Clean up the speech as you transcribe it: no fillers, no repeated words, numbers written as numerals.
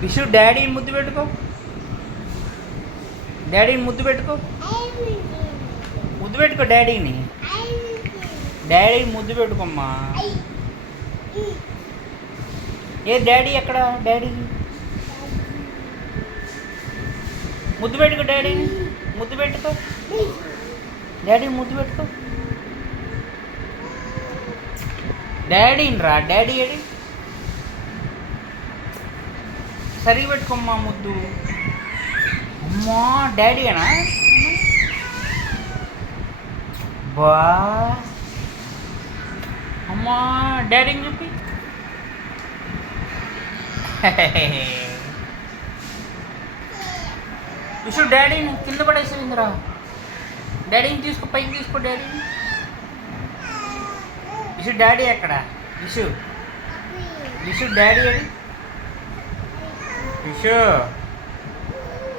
విషు డాడీని ముద్దు పెట్టుకో. డాడీని ముద్దు పెట్టుకో. ముద్దు పెట్టుకో డాడీని. డాడీని ముద్దు పెట్టుకోమ్మా. ఏ డాడీ ఎక్కడ? డాడీ ముద్దు పెట్టుకో. డాడీని ముద్దు పెట్టుకో. డాడీ ముద్దు పెట్టుకో. డాడీని రా. Daddy AD? సరిగి పెట్టుకోమ్మా ముద్దు. అమ్మా డాడీనా? బా అమ్మా డాడీని చూపి. విషు డాడీని కింద పడేసిందిరా. డాడీని తీసుకో, పైకి తీసుకో డాడీని. విషు డాడీ ఎక్కడ? విషు విషు డాడీ ఏడి? విషు